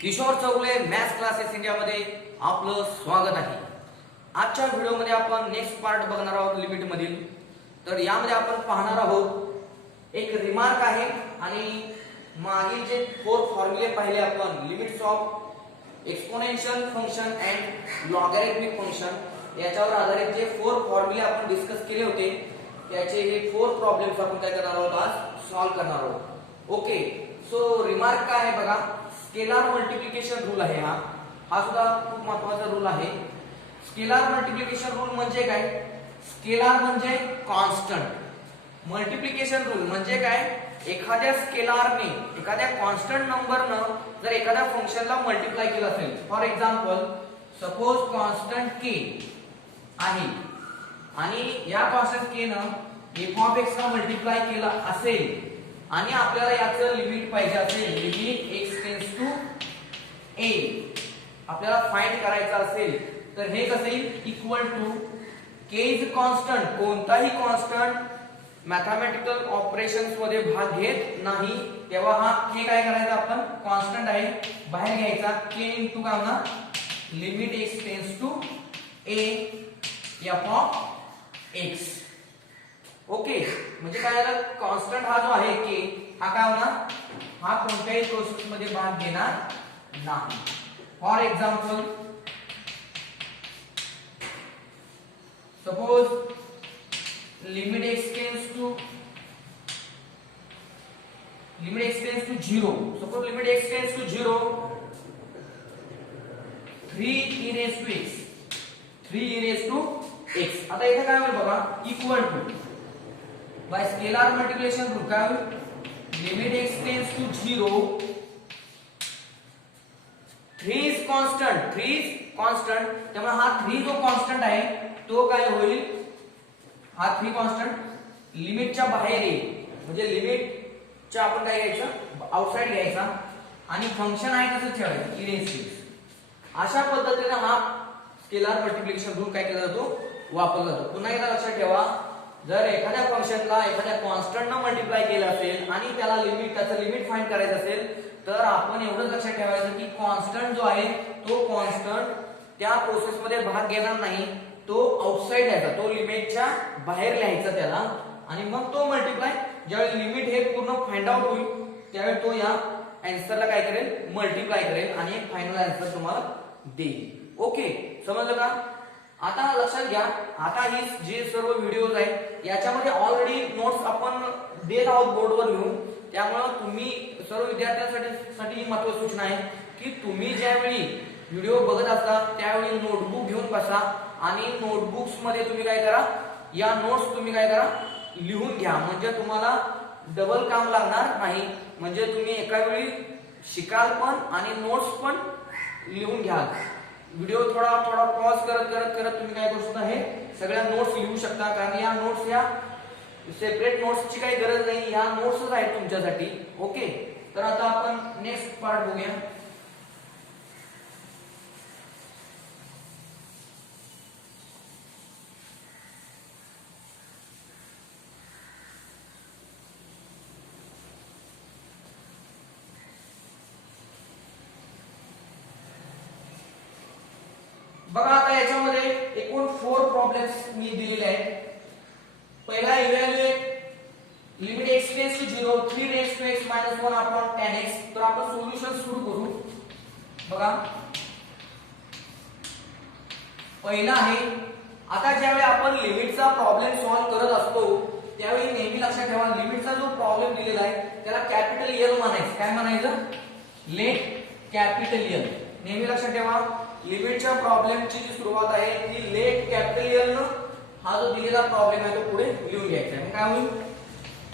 Kishore Chougule maths classes इंडियामध्ये आपलं स्वागत आहे। आजच्या व्हिडिओमध्ये आपण नेक्स्ट पार्ट बघणार आहोत लिमिट मधील। तर यामध्ये आपण पाहणार आहोत एक रिमार्क आहे आणि मागील जे 4 फॉर्म्युले पाहिले आपण limits of exponential function and logarithmic function याच्यावर आधारित जे 4 फॉर्म्युले आपण डिस्कस केले होते त्याचे हे 4 प्रॉब्लेम्स आपण काय करणार आहोत आज सॉल्व्ह करणार आहोत। ओके, सो रिमार्क काय आहे बघा, स्केलर मल्टिप्लिकेशन रूल आहे हा सुद्धा खूप महत्त्वाचा रूल आहे। स्केलर मल्टिप्लिकेशन रूल म्हणजे काय? स्केलर म्हणजे कॉन्स्टंट, मल्टिप्लिकेशन रूल म्हणजे काय? एखाद्या स्केलरने एखाद्या कॉन्स्टंट नंबरनं जर एखाद्या फंक्शनला मल्टिप्लाय केलं असेल, for example suppose constant k आहे आणि या कॉन्स्टंट k नं f ऑफ x ला मल्टिप्लाय केला असेल आणि आपल्याला याचं लिमिट पाहिजे असेल, limit x tends to a आपल्याला फाइंड करायचं असेल तर हे कसं येईल? Equal to k is constant, कोणताही कॉन्स्टंट मॅथमॅटिकल ऑपरेशन्स मध्ये भाग घेत नाही तेव्हा हा k काय करायचा आपण? कॉन्स्टंट आहे बाहेर घ्यायचा, k इनटू काय होणार? Limit x tends to a f of x। Okay, म्हणजे काय झालं? कॉन्स्टंट हा जो आहे k हा काय होणार? हा कोणत्याही प्रोसेस मध्ये भाग घेणार नाही। For example suppose limit x tends to 0, suppose limit x tends to 0 3 e raised to x, 3 e raised to x। आता इथे काय होईल बघा, equal to by scalar multiplication rule काय होईल? Limit x tends to 0 3 is constant, 3 is constant, त्यामुळे हा 3 जो कॉन्स्टंट आहे तो काय होईल? हा 3 कॉन्स्टंट लिमिटच्या बाहेर येईल, म्हणजे लिमिटच्या आपण काय घ्यायचं? आउटसाइड घ्यायचा आणि फंक्शन आहे तसं ठेवायचं e raised to x। अशा पद्धतीने हा स्केलर मल्टिप्लिकेशन रूल काय केला जातो? वापरला जातो। पुन्हा एकदा लक्षात ठेवा, जर एखाद्या फंक्शनला एखाद्या कॉन्स्टंटने मल्टिप्लाय केलं असेल आणि त्याला त्याचं लिमिट फाइंड करायचं असेल तर आपण एवढंच लक्षात ठेवायचं की कॉन्स्टंट जो आहे तो कॉन्स्टंट त्या प्रोसेस मध्ये भाग घेणार नाही, तो आउटसाइड यायचा, तो लिमिटच्या बाहेर लिहायचा त्याला आणि मग तो मल्टिप्लाय ज्यावेळी लिमिट हे पूर्ण फाइंड आउट होईल त्यावेळी तो या आन्सरला काय करेल? मल्टिप्लाय करेल आणि एक फायनल आन्सर तुम्हाला देईल। ओके, समजलं का? आता लक्षात घ्या, आता ही जे सर्व व्हिडिओज आहेत याच्यामध्ये ऑलरेडी नोट्स आपण देत आहोत बोर्डवर लिहून, त्यामुळे तुम्ही सर्व विद्यार्थ्यांसाठी महत्त्वाची सूचना आहे की तुम्ही ज्यावेळी व्हिडिओ बघत असता त्यावेळी नोटबुक घेऊन बसा आणि नोटबुक्स मध्ये तुम्ही काय करा? या नोट्स तुम्ही काय करा? लिहून घ्या, म्हणजे तुम्हाला डबल काम लागणार नाही, म्हणजे तुम्ही एका वेळी शिकाल पण आणि नोट्स पण लिहून घ्याल। व्हिडिओ थोडा पॉज करत तुम्ही काय करू शकता? हे सगळ्या नोट्स लिहू शकता, कारण या नोट्स या सेपरेट नोट्सची काही गरज नाही, या नोट्सच आहेत तुमच्यासाठी। ओके, तर आता आपण नेक्स्ट पार्ट बघूया। बघा, आता याच्यामध्ये एकूण 4 प्रॉब्लेम्स मी दिलेले आहेत। पहिला evaluate limit x tends to 0 3 raised to x - 1 upon tan x। तर आपण सोल्युशन सुरू करू। बघा, पहिला आहे, आता ज्यावेळी आपण लिमिटचा प्रॉब्लेम सॉल्व्ह करत असतो त्यावेळी नेहमी लक्षात ठेवा लिमिटचा जो प्रॉब्लेम दिलेला आहे त्याला कॅपिटल L म्हणायचं। काय म्हणायचं? Let capital L। नेहमी लक्षात ठेवा लिमिटच्या प्रॉब्लेमची जी सुरुवात आहे ती लेट कॅपिटल L न हा जो दिलेला प्रॉब्लेम आहे तो पुढे लिहून घ्यायचा आहे। काय होईल?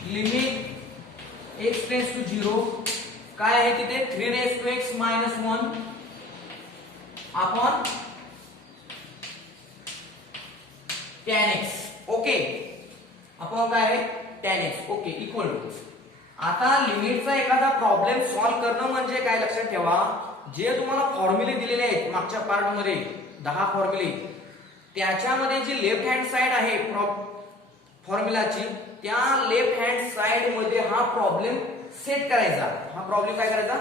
लिमिट x टेंड्स टू 0 काय आहे तिथे? 3 raised to x - 1 upon tan x। Okay, आपण काय आहे? tan x। Okay, equal to आता लिमिटचा एखादा प्रॉब्लेम सॉल्व्ह करणं म्हणजे काय? लक्षात ठेवा, जे तुम्हाला फॉर्म्युले दिलेले आहेत मागच्या पार्ट मध्ये 10 फॉर्म्युले, त्याच्यामध्ये जी लेफ्ट हँड साइड आहे फॉर्म्युलाची त्या लेफ्ट हँड साइड मध्ये हा प्रॉब्लेम सेट करायचा, हा प्रॉब्लेम काय करायचा?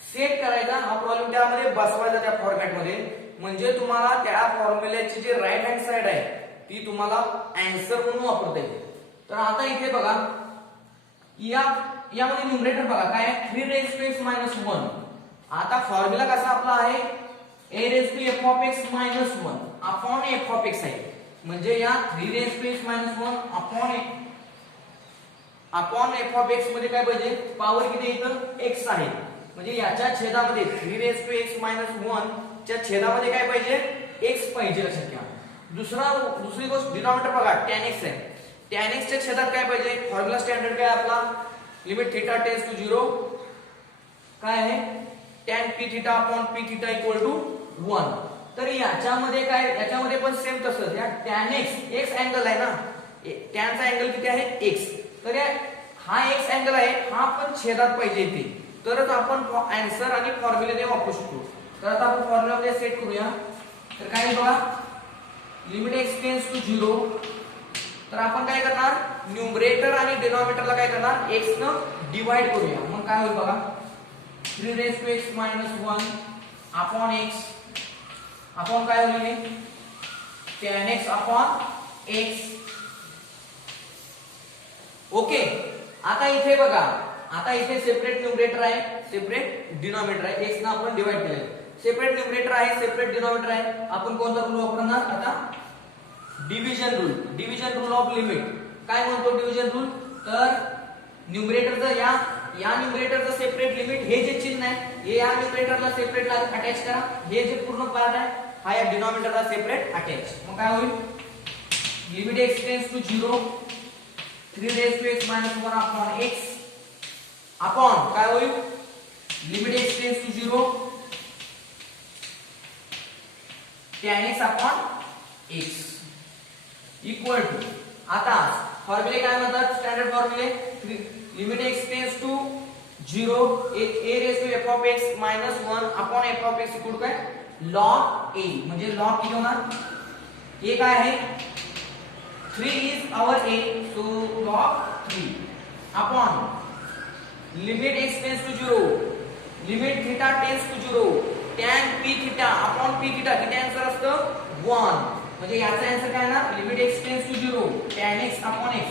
सेट करायचा हा प्रॉब्लेम त्यामध्ये बसवायचा त्या फॉर्मॅट मध्ये, म्हणजे तुम्हाला त्या फॉर्म्युल्याची जी राईट हँड साइड आहे ती तुम्हाला आन्सर म्हणून वापरता येते. तर आता इथे बघा यामध्ये न्यूमरेटर बघा काय आहे 3 raised to x minus 1. आता फॉर्म्युला कसा आपला आहे a raised to f of x minus 1 upon f of x आहे, म्हणजे या 3 raised to x minus 1 upon f of x मध्ये काय पाहिजे पॉवर किती इथं x आहे, म्हणजे याच्या छेदामध्ये 3 raised to x minus 1 च्या छेदामध्ये काय पाहिजे x पाहिजे लक्षात घ्या. दुसरी गोष्ट डिनॉमिनेटर बघा tan x आहे, tan x च्या छेदात काय पाहिजे फॉर्म्युला स्टँडर्ड काय आपला लिमिट थीटा टेंड्स टू 0 काय आहे tan p theta upon p theta equal to 1. तर याच्यामध्ये काय याच्यामध्ये पण सेम तसंच या tan x अँगल आहे ना, tan चा अँगल किती आहे x, तर हा x अँगल आहे हा पण छेदात पाहिजे इथे, तरच आपण आन्सर आणि फॉर्म्युला ते वापरू शकतो. तर आता आपण फॉर्म्युला मध्ये सेट करूया. तर काय आहे बघा लिमिट x टेंड्स टू 0, तर आपण काय करणार न्यूमरेटर आणि डिनॉमिनेटरला काय करणार x न डिवाइड करूया. मग काय होईल बघा 3 raised to x minus 1 upon x upon काय होईल हे tan x upon x. Okay, आता इथे बघा आता इथे सेपरेट न्यूमरेटर आहे सेपरेट डिनॉमिनेटर आहे, x ना आपण डिवाइड केलंय, सेपरेट न्यूमरेटर आहे सेपरेट डिनॉमिनेटर आहे. आपण कोणता रूल वापरणार आता डिव्हिजन रूल ऑफ लिमिट. काय म्हणतो डिव्हिजन रूल, तर न्यूमरेटरचं या न्यूमरेटरचं सेपरेट लिमिट हे जे चिन्ह आहे हे या न्यूमरेटरला सेपरेट अटॅच करा, हे जे पूर्ण पार्ट आहे हा या डिनॉमिनेटरला सेपरेट अटॅच. मग काय होईल limit x tends to 0 3 raised to x minus 1 upon x upon काय होईल limit x tends to 0 tan x upon x equal to. आता फॉर्म्युले काय म्हणतात स्टँडर्ड फॉर्म्युले limit x tends to 0 a raised to f of x minus 1 upon f of x equal काय log a, म्हणजे log किती होणार a काय आहे 3 is our a, so log 3 upon limit x tends to 0 limit theta tends to 0 tan p theta upon p theta किती answer असतं 1, म्हणजे याचा आन्सर काय येणार limit x tends to 0 tan x upon x,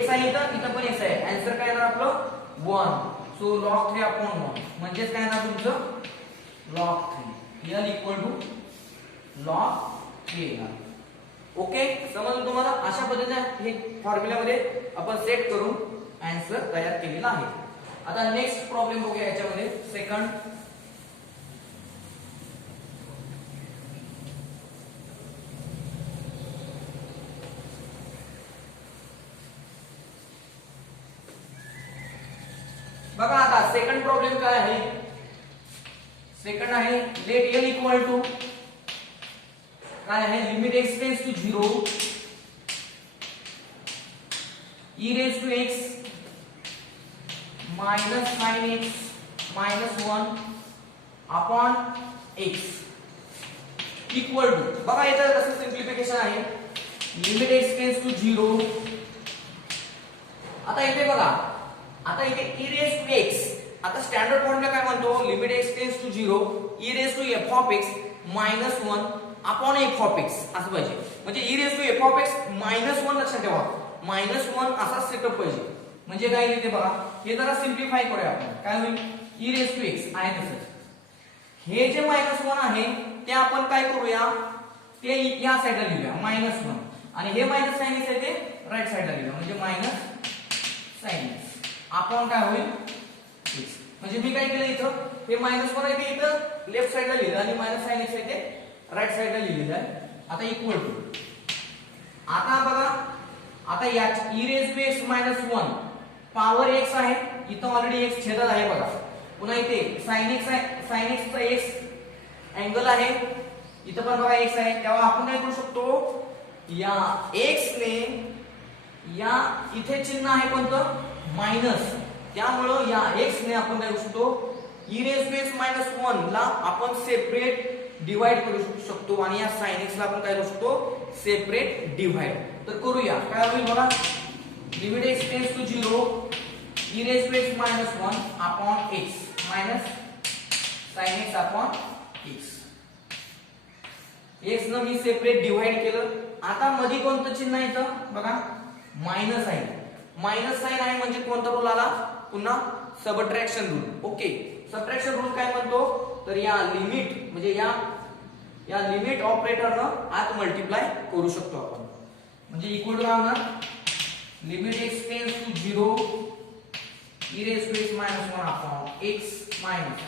x आहे इथं पण x आहे, आन्सर काय येणार आपलं 1, सो log 3 upon 1, म्हणजे काय येणार तुमचं log 3 l equal to log 3 येणार. ओके, समजलं तुम्हाला. अशा पद्धतीने हे फॉर्म्युला मध्ये आपण सेट करून आन्सर तयार केलेला आहे. आता नेक्स्ट प्रॉब्लेम बघूया याच्यामध्ये सेकंड. बघा आता सेकंड प्रॉब्लेम काय आहे, सेकंड आहे लेट l इक्वल टू काय आहे limit x tends to 0 e raised to x minus sin x minus 1 upon x equal to. बघा इथं कसं सिंप्लिफिकेशन आहे लिमिट x टेंड्स टू 0. आता इथे बघा आता इथे e raised to x, आता स्टँडर्ड फॉर्म्युला काय म्हणतो limit x tends to 0 e raised to f of x minus 1 upon f of x असं पाहिजे, म्हणजे e raised to f of x minus 1 लक्षात ठेवा -1 असा सेटअप पाहिजे. म्हणजे काय लिहिते बघा हे जरा सिंप्लिफाय करूया आपण. काय होईल e raised to x आहे तसंच, हे जे -1 आहे ते आपण काय करूया ते या साइडला लिहूया -1, आणि हे मायनस साइन x आहे ते राइट साइडला लिहूया, म्हणजे मायनस साइन x अपॉन काय होईल x. म्हणजे मी काय केलं इथं हे -1 आहे ते इथं लेफ्ट साइडला लिहिलं आणि मायनस साइन x आहे ते राइट साइडला लिहिलेलं आहे. आता इक्वल टू आता बघा आता या e raised to x -1 power x आहे इथं ऑलरेडी x छेदात आहे बघा, पुन्हा इथे sin x आहे, sin x चा x अँगल आहे इथं पण बघा x आहे, तेव्हा आपण काय करू शकतो या x ने या इथे चिन्ह आहे कोणतं मायनस, त्यामुळे या x ने आपण काय करू शकतो e raised to x -1 ला आपण सेपरेट डिवाइड करू शकतो आणि या sin x ला आपण काय करू शकतो सेपरेट डिवाइड. तर करूया काय होईल बघा limit x tends to 0 e raised to x -1 upon x minus sin x upon x. x न मी सेपरेट डिवाइड केलं. आता मध्ये कोणतं चिन्ह आहे इथं बघा, मायनस आहे. मायनस साइन आहे म्हणजे कोणता रूल आला, पुन्हा subtraction rule. Okay, subtraction rule काय म्हणतो, तर या लिमिट म्हणजे या लिमिट ऑपरेटरनं आत मल्टिप्लाय करू शकतो आपण. म्हणजे इक्वल टू काय होणार, limit x tends to 0 e raised to x minus 1 upon x minus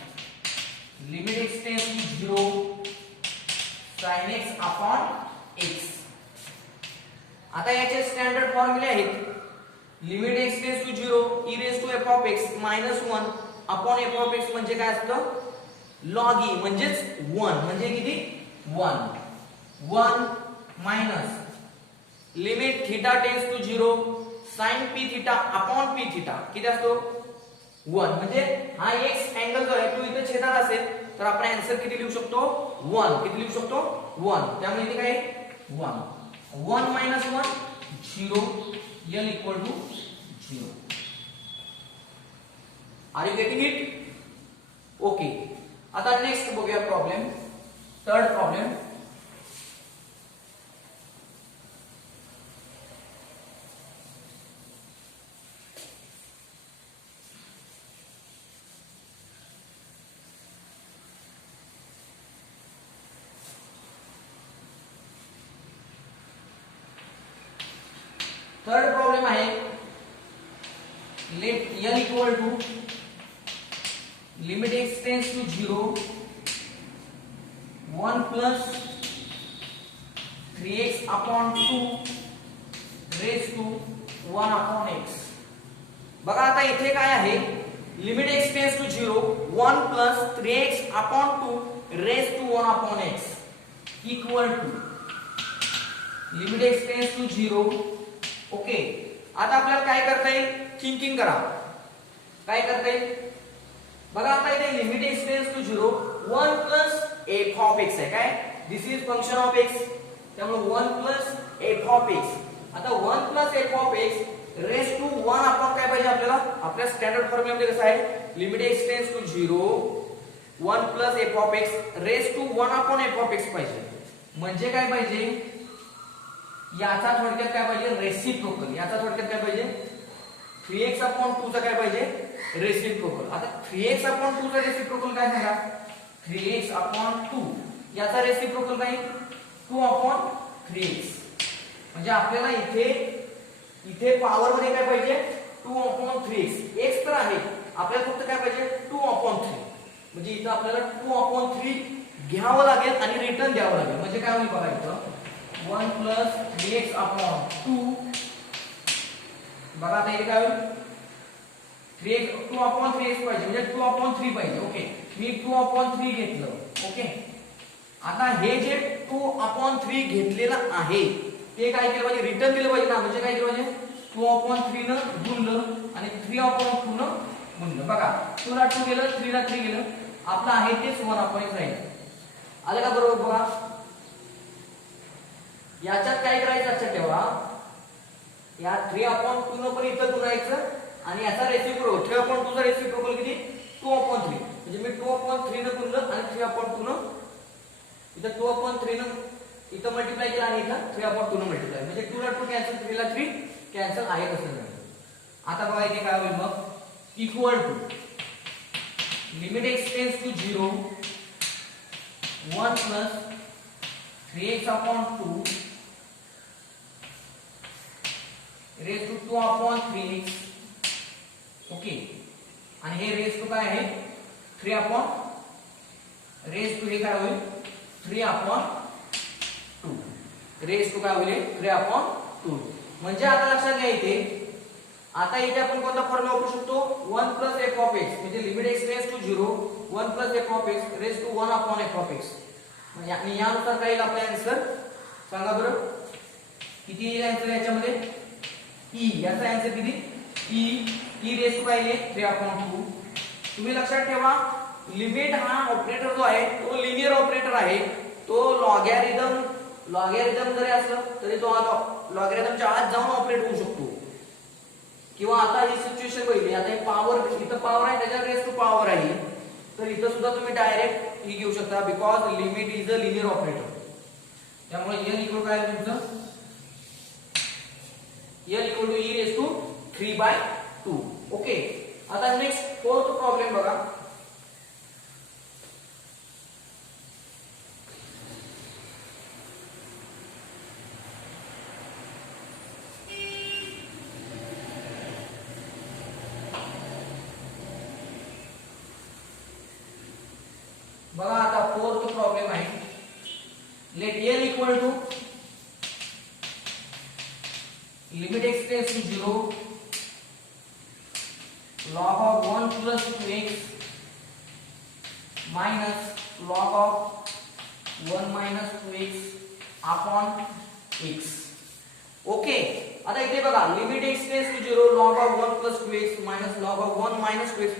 limit x tends to 0 sin x upon x. आता याचे स्टँडर्ड फॉर्म्युले आहेत. Limit x tends to 0 e raised to f of x minus 1 upon f of x म्हणजे काय असतं, log e म्हणजेच 1 म्हणजे किती 1 minus limit theta tends to 0 sin p theta upon p theta किती असतो 1. म्हणजे हा x अँगल जो आहे तो इथे छेदात असेल तर आपण आन्सर किती लिहू शकतो 1. किती लिहू शकतो 1. त्यामुळे इथे काय 1 minus 1 0 l equal to 0. Are you getting it? Okay, आता नेक्स्ट बघूया problem. Third problem. Third problem आहे, let l equal to limit x tends to 0 1 plus 3x upon 2 raise to 1 upon x. बघा आता इथे काय आहे, limit x tends to 0 1 plus 3x upon 2 raise to 1 upon x equal to limit x tends to 0. Okay, आता आपल्याला काय करता येईल, थिंकिंग करा. काय करता येईल बघा, आता इथे limit x tends to 0 1 plus f of x आहे. काय, this is function of x, त्यामुळे 1 प्लस f ऑफ x. आता 1 plus f of x raise to 1 upon काय पाहिजे आपल्याला, आपल्या स्टँडर्ड फॉर्म्युला मध्ये कसं आहे, limit x tends to 0 1 plus f of x raise to 1 upon f of x पाहिजे. म्हणजे काय पाहिजे, याचा थोडक्यात काय पाहिजे, रेसिप्रोकल. याचा थोडक्यात काय पाहिजे, 3x अपॉन 2 चा काय पाहिजे, रेसिप्रोकल. आता 3x अपॉन 2 चा रेसिप्रोकल काय सांगा, 3x अपॉन 2 याचा रेसिप्रोकल काय 2 अपॉन 3x. म्हणजे आपल्याला इथे पॉवर मध्ये काय पाहिजे 2 अपॉन 3x. x तर आहे, आपल्याला फक्त काय पाहिजे 2 अपॉन 3. म्हणजे इथं आपल्याला 2 अपॉन 3 घ्यावं लागेल आणि रिटर्न द्यावं लागेल. म्हणजे काय होईल बघा, इथं 1 प्लस 3x अपॉन 2. बघा आता इथे काय होईल, 2 अपॉन 3x पाहिजे म्हणजे 2 अपॉन 3 पाहिजे. ओके, मी 2 अपॉन 3 घेतलं. ओके, आता हे जे 2 अपॉन 3 घेतलेलं आहे ते काय केलं पाहिजे, रिटर्न दिलं पाहिजे ना. म्हणजे काय केलं पाहिजे, 2 अपॉन 3 न गुणलं आणि 3 अपॉन 2 न गुणलं. बघा 2 ला 2 गेलं, 3 ला 3 गेलं, आपलं आहे तेच 1 अपॉन राहील. आलं का बरोबर. बघा याच्यात काय करायचं लक्षात ठेवा, या 3 अपॉन 2 न पण इथं गुणायचं आणि याचा रेसिप्रोकल 3 अपॉन 2 चा रेसिप्रोकल किती 2 अपॉन 3. म्हणजे मी 2 अपॉन 3 न गुणलं आणि 3 अपॉन 2 न इथं 2 अपॉन 3 न इथं मल्टिप्लाय केलं आणि इथं 3 अपॉन 2 न मल्टिप्लाय. म्हणजे 2 ला 2 कॅन्सल, 3 ला 3 कॅन्सल आहे कसं नाही. आता बघा इथे काय होईल मग, equal to limit x tends to 0 1 plus 3x upon 2 raise to 2 upon 3x. Okay, आणि हे रेज टू काय आहे 3 अपॉन रेज टू हे काय होईल 3 अपॉन 2. रेज टू काय होईल 3 अपॉन 2. म्हणजे आता लक्षात घ्या इथे, आता इथे आपण कोणता फॉर्म्युला वापरू शकतो, 1 प्लस f ऑफ x म्हणजे limit x tends to 0 1 plus f of x raise to 1 upon f of x. म्हणजे आणि यानुसार काय येईल आपला आन्सर सांगा बरं, किती येईल आन्सर याच्यामध्ये, e. याचा आन्सर किती e रेज टू काय आहे 3 अपॉन 2. तुम्ही लक्षात ठेवा, लिमिट हा ऑपरेटर जो आहे तो लिनियर ऑपरेटर आहे. तो लॉगॅरिथम जरी असलं तरी तो लॉगॅरिथमच्या आत जाऊन ऑपरेट होऊ शकतो. किंवा आता ही सिच्युएशन बघितली, आता हे पॉवर इथं पॉवर आहे त्याच्यावर रेज टू पॉवर आहे. तर इथं सुद्धा तुम्ही डायरेक्ट ही घेऊ शकता because limit is a linear operator. त्यामुळे n इक्वल काय आहे तुमचं n equal to e raise to 3/2. Okay. आता नेक्स्ट फोर्थ प्रॉब्लेम बघा. बघा आता फोर्थ प्रॉब्लेम आहे. Let n equal to limit x tends to 0 log of 1 plus 2x minus log of 1 minus 2x upon x. Okay. आता इथे बघा limit x tends to 0 log of 1 plus 2x minus log of 1 minus 2x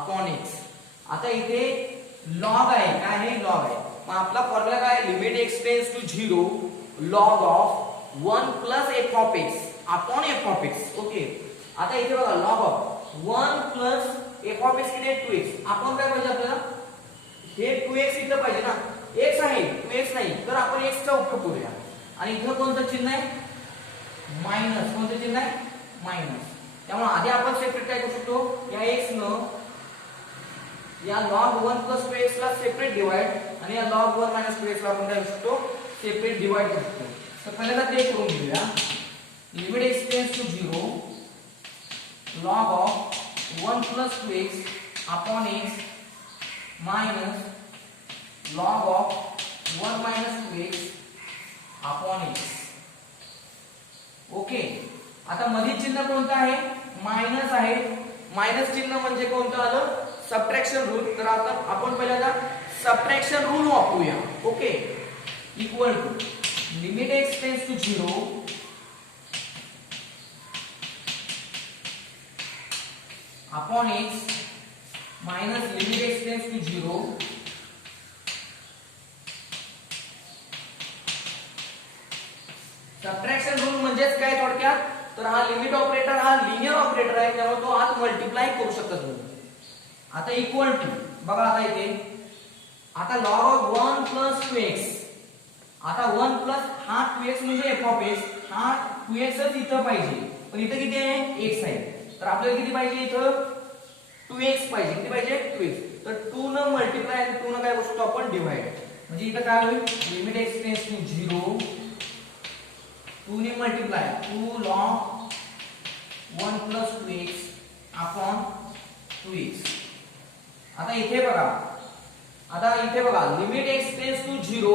upon x. आता इथे log आहे. काय आहे log आहे. मग आपला फॉर्म्युला काय आहे limit x tends to 0 log of 1 plus f of x upon f of x. Okay. आता इथे बघा log of 1 plus f of x किती आहे 2x. आपण काय पाहिजे आपल्याला हे 2x इथं पाहिजे ना. x आहे 2x नाही तर आपण x चा उपयोग करूया. आणि इथं कोणतं चिन्ह आहे मायनस. कोणतं चिन्ह आहे मायनस. त्यामुळे आधी आपण सेपरेट काय करू शकतो या x न या log 1 plus 2x ला सेपरेट डिवाइड आणि या log 1 minus 2x ला आपण काय करू शकतो सेपरेट डिवाइड करू शकतो. तर पहिल्यांदा ते करून घेऊया. Limit x tends to 0 log of 1 plus 2x upon x minus log of 1 minus 2x upon x. Okay. आता मध्ये चिन्ह कोणतं आहे मायनस आहे. मायनस चिन्ह म्हणजे कोणतं आलं सबट्रॅक्शन रूल. तर आता आपण पहिल्यांदा सबट्रॅक्शन रूल वापरूया. Okay. Equal to limit x tends to 0 upon x minus limit x tends to 0 subtraction rule म्हणजेच काय थोडक्यात तर हा लिमिट ऑपरेटर हा लिनियर ऑपरेटर आहे त्यामुळे तो आत मल्टिप्लाय करू शकतो तुम्ही. आता इक्वल टू बघा आता इथे आता log of 1 plus 2x. आता 1 प्लस हा 2x म्हणजे f of x हा 2x च इथं पाहिजे पण इथं किती आहे x आहे. तर आपल्याला किती पाहिजे इथं 2x पाहिजे. किती पाहिजे 2x. तर 2 न मल्टिप्लाय आणि 2 न काय करू शकतो आपण डिवाइड. म्हणजे इथं काय होईल लिमिट x टेंड्स टू 0 2 ने multiply 2 log 1 plus 2x upon 2x. आता इथे बघा limit x tends to 0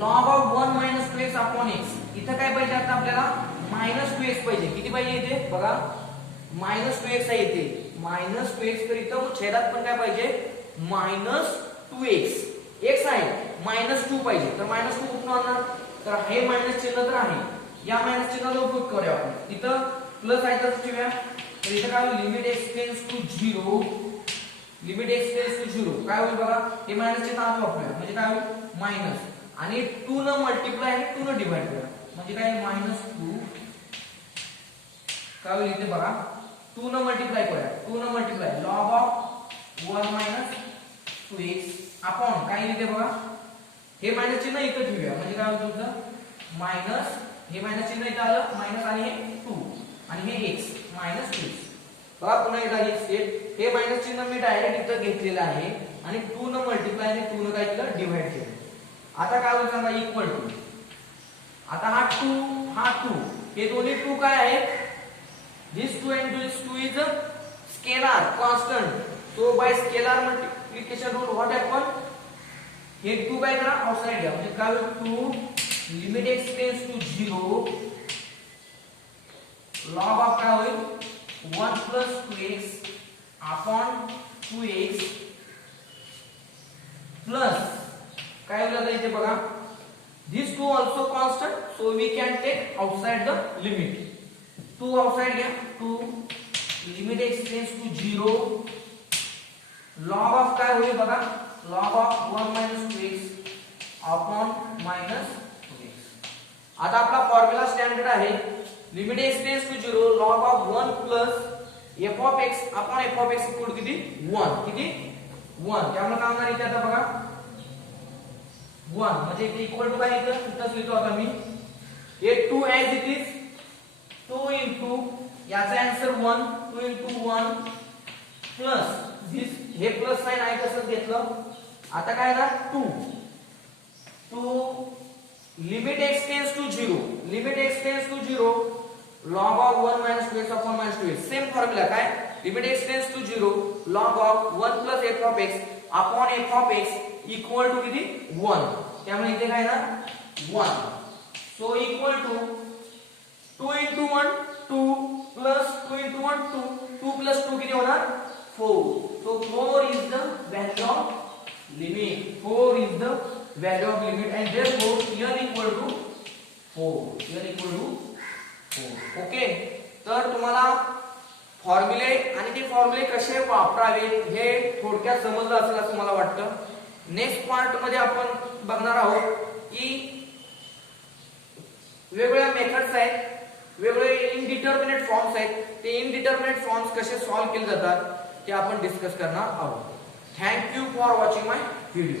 log of 1 minus 2x upon x. इथं काय पाहिजे आता आपल्याला minus 2x पाहिजे. किती पाहिजे इथे बघा minus 2x आहे इथे minus 2x. तर इथं छेदात पण काय पाहिजे minus 2x. x आहे minus 2 पाहिजे तर minus 2 कुठून आणणार तर हे मायनस चिन्ह तर आहे या मायनस चिन्हाचा उपयोग करूया आपण. इथं प्लस आहे तर ठेवूया. तर इथं काय होईल limit x tends to 0 limit x tends to 0 काय होईल बघा हे मायनस चिन्ह आत वापरूया म्हणजे काय होईल मायनस आणि 2 न मल्टिप्लाय आणि 2 न डिवाइड करूया म्हणजे काय मायनस 2 काय होईल इथे बघा 2 न मल्टिप्लाय करूया 2 न multiply log of 1 minus 2x upon काय इथे बघा हे मायनस चिन्ह इथे ठेवूया म्हणजे काय होईल तुमचं मायनस हे मायनस चिन्ह इथे आलं मायनस आणि हे 2 आणि हे x मायनस 2x. बघा पुन्हा एकदा हे स्टेप हे मायनस चिन्ह मी डायरेक्ट इथं घेतलेलं आहे आणि 2 न मल्टिप्लाय आणि 2 न काय केलं डिवाइड केलं. आता काय होईल सांगा इक्वल टू आता हा 2 हे दोन्ही 2 काय आहेत this 2 and this 2 is a scalar constant. So by scalar multiplication rule what happen हे 2 काय करा आउटसाइड घ्या म्हणजे काय होईल 2 limit x tends to 0 log of काय होईल 1 plus 2x upon 2x plus काय होईल आता इथे बघा this 2 also constant so we can take outside the limit. 2 outside घ्या 2 limit x tends to 0 log of काय होईल बघा log of 1 minus 2x upon minus 2x. आता आपला फॉर्म्युला स्टँडर्ड आहे limit x tends to 0 log of 1 plus f of x upon f of x equal किती 1 किती 1 त्यामुळे काय होणार इथे आता बघा 1 म्हणजे इथे इक्वल टू काय इथं इथंच लिहितो आता मी हे 2 as it is 2 into याचा आन्सर 1 2 into 1 प्लस दिस हे प्लस साइन आहे तसंच घेतलं आता काय येणार 2 limit x tends to 0 limit x tends to 0 log of 1 minus 2x upon minus 2x same formula काय limit x tends to 0 log of 1 plus f of x upon f of x equal to किती 1 त्यामुळे इथे काय येणार 1 so equal to 2 into 1 2 plus 2 into 1 2 2 plus 2 किती होणार 4 so 4 is the value of limit 4 is the value of limit and therefore here equal to 4 here equal to 4 okay तर तुम्हाला फॉर्म्युले आणि ते फॉर्म्युले कसे वापरावे हे थोडक्यात समजलं असेल असं मला वाटतं नेक्स्ट पार्ट मध्ये आपण बघणार आहोत की वेगवेगळ्या मेथड्स आहेत वेगवेगळे इनडिटर्मिनेट फॉर्म्स आहेत ते इनडिटर्मिनेट फॉर्म्स कसे सॉल्व्ह केले जातात ते आपण डिस्कस करणार आहोत thank you for watching my video